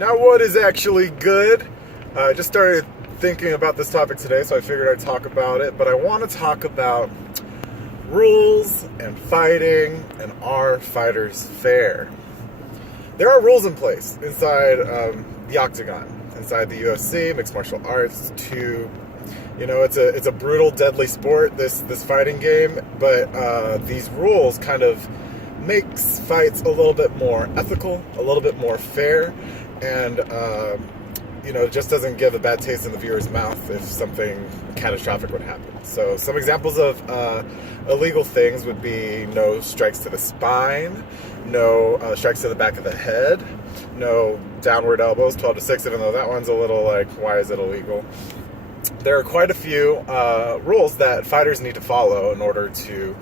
Now, what is actually good? I just started thinking about this topic today, so I figured I'd talk about it. But I want to talk about rules and fighting, and are fighters fair? There are rules in place inside the octagon, inside the UFC, mixed martial arts. It's a brutal, deadly sport. This fighting game, but these rules kind of makes fights a little bit more ethical, a little bit more fair, and it just doesn't give a bad taste in the viewer's mouth if something catastrophic would happen. So some examples of illegal things would be no strikes to the spine, no strikes to the back of the head, no downward elbows, 12-6, even though that one's a little like, why is it illegal? There are quite a few rules that fighters need to follow in order to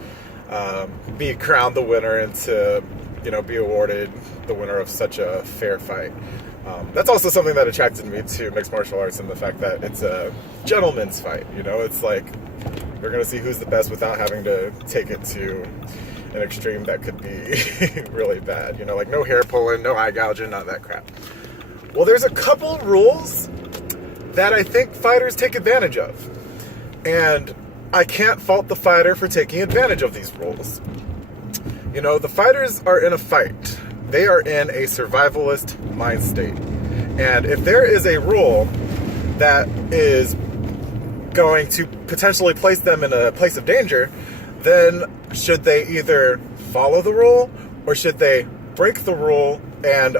be crowned the winner and to be awarded the winner of such a fair fight. That's also something that attracted me to mixed martial arts, and the fact that it's a gentleman's fight. It's like you're going to see who's the best without having to take it to an extreme that could be really bad. Like no hair pulling, no eye gouging, none of that crap. Well, there's a couple rules that I think fighters take advantage of, and I can't fault the fighter for taking advantage of these rules. The fighters are in a fight. They are in a survivalist mind state. And if there is a rule that is going to potentially place them in a place of danger, then should they either follow the rule, or should they break the rule and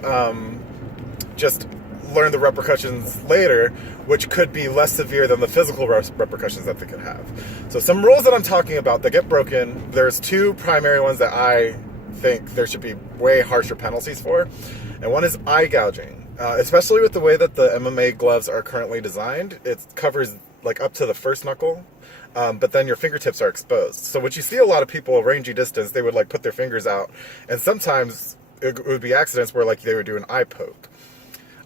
just learn the repercussions later, which could be less severe than the physical repercussions that they could have. So some rules that I'm talking about that get broken, there's two primary ones that I think there should be way harsher penalties for. And one is eye gouging. Especially with the way that the MMA gloves are currently designed, it covers like up to the first knuckle, but then your fingertips are exposed. So what you see a lot of people rangy distance, they would like put their fingers out, and sometimes it would be accidents where like they would do an eye poke.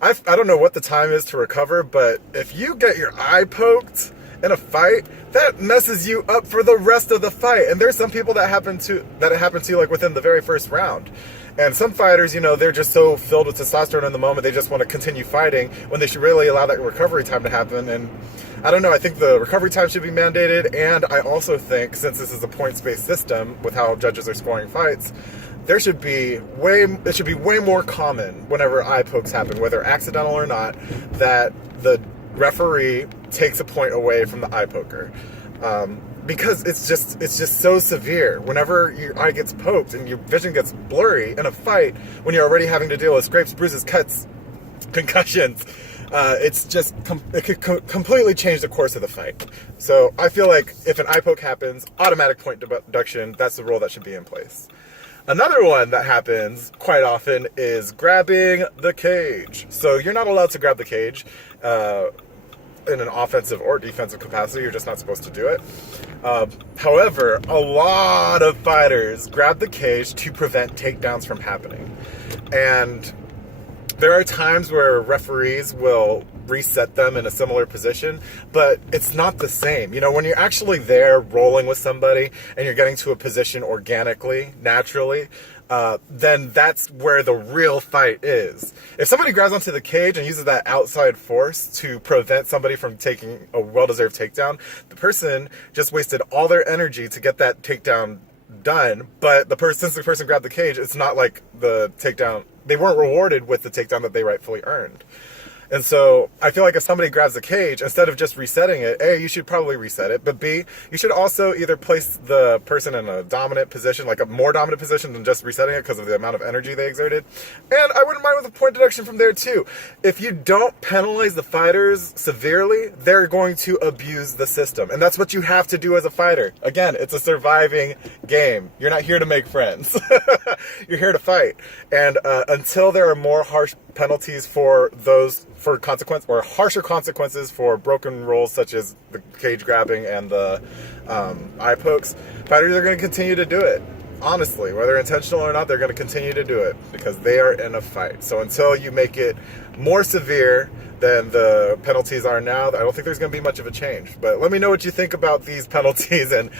I don't know what the time is to recover, but if you get your eye poked in a fight, that messes you up for the rest of the fight. And there's some people that it happened to like within the very first round. And some fighters, they're just so filled with testosterone in the moment, they just want to continue fighting when they should really allow that recovery time to happen. And I don't know, I think the recovery time should be mandated. And I also think, since this is a points-based system with how judges are scoring fights, it should be way more common whenever eye pokes happen, whether accidental or not, that the referee takes a point away from the eye poker. Because it's just so severe. Whenever your eye gets poked and your vision gets blurry in a fight, when you're already having to deal with scrapes, bruises, cuts, concussions, it could completely change the course of the fight. So I feel like if an eye poke happens, automatic point deduction, that's the rule that should be in place. Another one that happens quite often is grabbing the cage. So you're not allowed to grab the cage in an offensive or defensive capacity. You're just not supposed to do it. However, a lot of fighters grab the cage to prevent takedowns from happening. And there are times where referees will reset them in a similar position, but it's not the same. When you're actually there rolling with somebody and you're getting to a position organically, naturally, then that's where the real fight is. If somebody grabs onto the cage and uses that outside force to prevent somebody from taking a well-deserved takedown, the person just wasted all their energy to get that takedown done, but since the person grabbed the cage, it's not like the takedown, they weren't rewarded with the takedown that they rightfully earned. And so I feel like if somebody grabs the cage, instead of just resetting it, A, you should probably reset it, but B, you should also either place the person in a dominant position, like a more dominant position than just resetting it because of the amount of energy they exerted. And I wouldn't mind with a point deduction from there too. If you don't penalize the fighters severely, they're going to abuse the system. And that's what you have to do as a fighter. Again, it's a surviving game. You're not here to make friends. You're here to fight. And until there are more harsh penalties for consequence, or harsher consequences for broken rules such as the cage grabbing and the eye pokes, fighters are going to continue to do it. Honestly, whether intentional or not, they're going to continue to do it because they are in a fight. So until you make it more severe than the penalties are now, I don't think there's going to be much of a change. But let me know what you think about these penalties and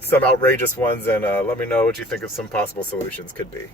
some outrageous ones, and let me know what you think of some possible solutions could be.